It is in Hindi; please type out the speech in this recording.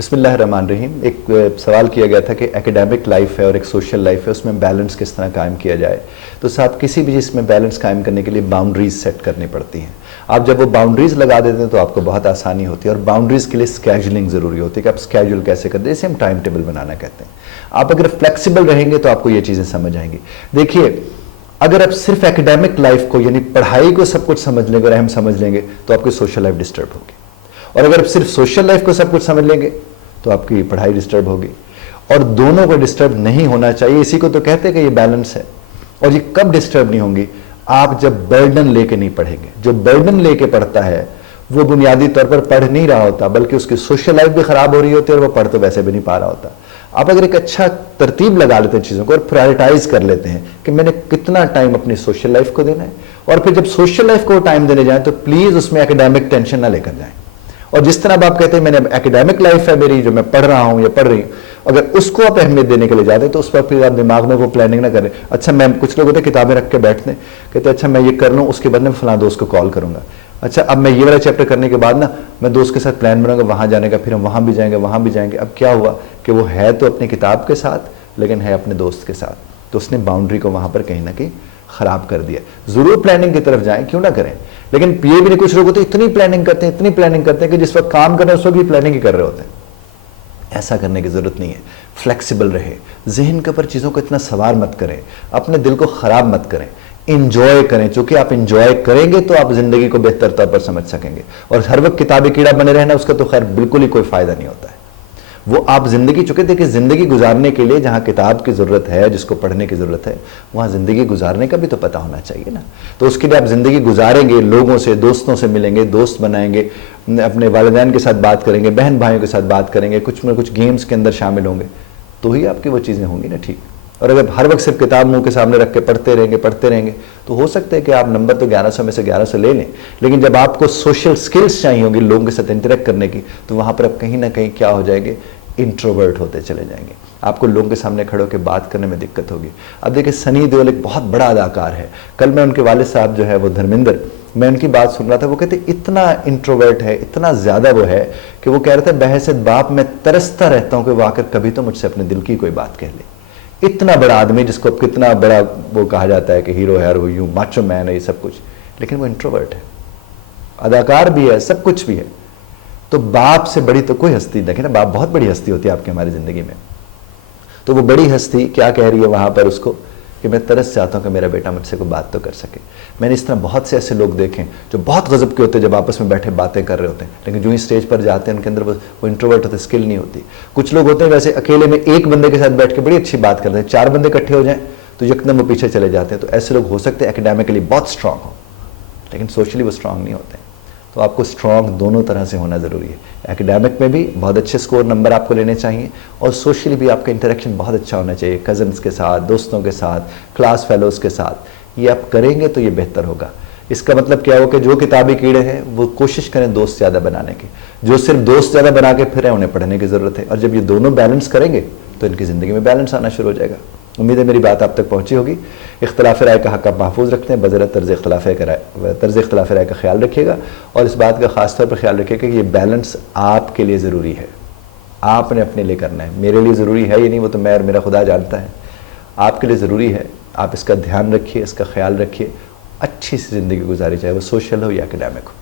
बिस्मिल्लाहिर्रहमानिर्रहीम। एक सवाल किया गया था कि एकेडमिक लाइफ है और एक सोशल लाइफ है, उसमें बैलेंस किस तरह कायम किया जाए। तो साहब, किसी भी चीज़ में बैलेंस कायम करने के लिए बाउंड्रीज सेट करनी पड़ती हैं। आप जब वो बाउंड्रीज लगा देते हैं तो आपको बहुत आसानी होती है, और बाउंड्रीज के लिए स्केजुलिंग ज़रूरी होती है कि आप स्केजुल कैसे करते हैं, इसे हम टाइम टेबल बनाना कहते हैं। आप अगर फ्लेक्सिबल रहेंगे तो आपको ये चीज़ें समझ आएंगी। देखिए, अगर आप सिर्फ एकेडमिक लाइफ को यानी पढ़ाई को सब कुछ समझ लेंगे और अहम समझ लेंगे तो आपकी सोशल लाइफ डिस्टर्ब होगी, और अगर आप सिर्फ सोशल लाइफ को सब कुछ समझ लेंगे तो आपकी पढ़ाई डिस्टर्ब होगी। और दोनों को डिस्टर्ब नहीं होना चाहिए, इसी को तो कहते हैं कि ये बैलेंस है। और ये कब डिस्टर्ब नहीं होंगी? आप जब बर्डन लेके नहीं पढ़ेंगे। जो बर्डन लेके पढ़ता है वो बुनियादी तौर पर पढ़ नहीं रहा होता, बल्कि उसकी सोशल लाइफ भी खराब हो रही होती है और वो पढ़ तो वैसे भी नहीं पा रहा होता। आप अगर एक अच्छा तरतीब लगा लेते हैं चीज़ों को और प्रायोरिटाइज कर लेते हैं कि मैंने कितना टाइम अपनी सोशल लाइफ को देना है, और फिर जब सोशल लाइफ को टाइम देने जाएं तो प्लीज़ उसमें एकेडमिक टेंशन ना लेकर जाएं। और जिस तरह आप कहते हैं मैंने एकेडमिक लाइफ है मेरी, जो मैं पढ़ रहा हूं या पढ़ रही हूं, अगर उसको आप अहमियत देने के लिए जाते हैं तो उस पर फिर आप दिमाग में वो प्लानिंग ना करें। अच्छा, मैं कुछ लोग होते हैं किताबें रख के बैठते, कहते अच्छा मैं ये कर लूँ, उसके बाद मैं फलां दोस्त को कॉल करूंगा। अच्छा, अब मैं ये वाला चैप्टर करने के बाद ना मैं दोस्त के साथ प्लान बनाऊंगा वहां जाने का, फिर हम वहां भी जाएंगे वहां भी जाएंगे। अब क्या हुआ कि वो है तो अपनी किताब के साथ लेकिन है अपने दोस्त के साथ, तो उसने बाउंड्री को वहां पर कहीं ना कहीं खराब कर दिया। जरूर प्लानिंग की तरफ जाएं, क्यों ना करें, लेकिन ये भी नहीं, कुछ लोग होते इतनी प्लानिंग करते हैं इतनी प्लानिंग करते हैं कि जिस वक्त काम कर रहे हैं उस वक्त भी प्लानिंग ही कर रहे होते हैं। ऐसा करने की जरूरत नहीं है। फ्लेक्सिबल रहे, जहन के ऊपर चीज़ों को इतना सवार मत करें, अपने दिल को खराब मत करें, इंजॉय करें। चूंकि आप इंजॉय करेंगे तो आप जिंदगी को बेहतर तौर पर समझ सकेंगे। और हर वक्त किताबी कीड़ा बने रहना उसका तो खैर बिल्कुल ही कोई फायदा नहीं होता है। वो आप जिंदगी, चुके देखिए जिंदगी गुजारने के लिए जहां किताब की जरूरत है, जिसको पढ़ने की जरूरत है, वहां जिंदगी गुजारने का भी तो पता होना चाहिए ना। तो उसके लिए आप जिंदगी गुजारेंगे, लोगों से, दोस्तों से मिलेंगे, दोस्त बनाएंगे, अपने वालिदैन के साथ बात करेंगे, बहन भाइयों के साथ बात करेंगे, कुछ में कुछ गेम्स के अंदर शामिल होंगे, तो ही आपकी वो चीजें होंगी ना ठीक। और अगर हर वक्त सिर्फ किताब मुंह के सामने रख के पढ़ते रहेंगे तो हो सकता है कि आप नंबर तो 1100 में से 1100 ले लें, लेकिन जब आपको सोशल स्किल्स चाहिए होंगी लोगों के साथ इंटरेक्ट करने की, तो वहां पर आप कहीं ना कहीं क्या हो जाएंगे, इंट्रोवर्ट होते चले जाएंगे। आपको लोगों के सामने खड़े होकर बात करने में दिक्कत होगी। अब देखिए, सनी देओल एक बहुत बड़ा अदाकार है। कल मैं उनके वालिद साहब जो है वो धर्मेंद्र, मैं उनकी बात सुन रहा था, वो कहते इतना इंट्रोवर्ट है, इतना ज्यादा वो है कि वो कह रहे थे बहैसियत बाप मैं तरसता रहता हूं कि वो आकर कभी तो मुझसे अपने दिल की कोई बात कह ले। इतना बड़ा आदमी जिसको कितना बड़ा वो कहा जाता है कि हीरो है, वो यूं माचो मैन है, ये सब कुछ, लेकिन वो इंट्रोवर्ट है, अदाकार भी है, सब कुछ भी है। तो बाप से बड़ी तो कोई हस्ती, देखें ना, बाप बहुत बड़ी हस्ती होती है आपकी हमारी जिंदगी में। तो वो बड़ी हस्ती क्या कह रही है वहां पर उसको कि मैं तरस चाहता हूं कि मेरा बेटा मुझसे कोई बात तो कर सके। मैंने इस तरह बहुत से ऐसे लोग देखे जो बहुत गजब के होते हैं, जब आपस में बैठे बातें कर रहे होते हैं, लेकिन जो ही स्टेज पर जाते हैं उनके अंदर वो इंट्रोवर्ट होते, स्किल नहीं होती। कुछ लोग होते हैं वैसे अकेले में एक बंदे के साथ बैठ के बड़ी अच्छी बात करते हैं, 4 बंदे इकट्ठे हो जाएं तो एकदम वो पीछे चले जाते हैं। तो ऐसे लोग हो सकते हैं एकेडमिकली बहुत स्ट्रांग हो, लेकिन सोशली वो स्ट्रांग नहीं होते। तो आपको स्ट्रांग दोनों तरह से होना ज़रूरी है। एकेडमिक में भी बहुत अच्छे स्कोर नंबर आपको लेने चाहिए, और सोशली भी आपका इंटरेक्शन बहुत अच्छा होना चाहिए, कज़न्स के साथ, दोस्तों के साथ, क्लास फेलोज़ के साथ। ये आप करेंगे तो ये बेहतर होगा। इसका मतलब क्या हो कि जो किताबी कीड़े हैं वो कोशिश करें दोस्त ज़्यादा बनाने की, जो सिर्फ दोस्त ज़्यादा बना के फिर उन्हें पढ़ने की ज़रूरत है। और जब ये दोनों बैलेंस करेंगे तो इनकी ज़िंदगी में बैलेंस आना शुरू हो जाएगा। उम्मीद है मेरी बात आप तक पहुंची होगी। इख्तिलाफ राय का हक आप महफूज रखते हैं, बज़र तर्ज़ इख्तिलाफ राय का ख्याल रखिएगा, और इस बात का खास तौर पर ख्याल रखिएगा कि ये बैलेंस आपके लिए ज़रूरी है, आपने अपने लिए करना है। मेरे लिए ज़रूरी है ये नहीं, वो तो मैं और मेरा खुदा जानता है। आपके लिए ज़रूरी है, आप इसका ध्यान रखिए, इसका ख्याल रखिए, अच्छी सी ज़िंदगी गुजारी, चाहे वो सोशल हो या एकेडमिक हो।